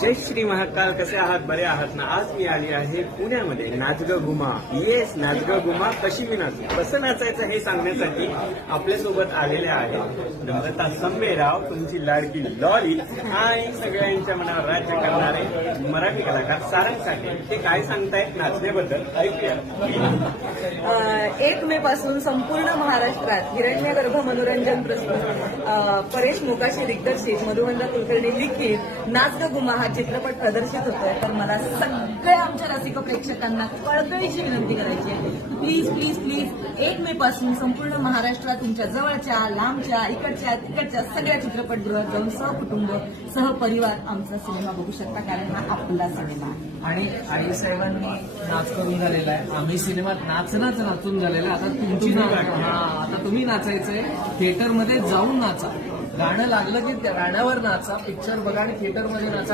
जय श्री महाकाल. कसे आहात? बरे आहात ना? आज मी आली आहे पुण्यामध्ये नाचग घुमा. येस, नाचग घुमा. कशी मी नाचू, कसं नाचायचं हे सांगण्यासाठी आपल्यासोबत आलेले आहेत नम्रता संबेराव, तुमची लाडकी लॉरी आणि सगळ्यांच्या मनावर राज्य करणारे मराठी कलाकार सारंग साठे. ते काय सांगतायत नाचण्याबद्दल ऐकूया. 1 मे पासून संपूर्ण महाराष्ट्रात हिरण्यगर्भ मनोरंजन प्रस्तुत परेश मोकाशी दिग्दर्शित, मधुवंदा कुलकर्णी लिखित नाच ग घुमा हा चित्रपट प्रदर्शित होतोय. तर मला सगळ्या आमच्या रसिक प्रेक्षकांना कळकळीची विनंती करायची आहे, प्लीज प्लीज प्लीज 1 मे पासून संपूर्ण महाराष्ट्रात तुमच्या जवळच्या, लांबच्या, इकडच्या तिकडच्या सगळ्या चित्रपटगृहात जाऊन सहकुटुंब सहपरिवार आमचा सिनेमा बघू शकता, कारण हा आपला सिनेमा आहे. आणि आई साहेबांनी नाच करून झालेला आहे. आम्ही सिनेमात नाचून झालेला आहे. आता तुमची आता तुम्ही नाचायचंय. थिएटरमध्ये जाऊन नाचा. गाणं लागलं की त्या गाण्यावर नाचा. पिक्चर बघा आणि थिएटरमध्ये नाचा.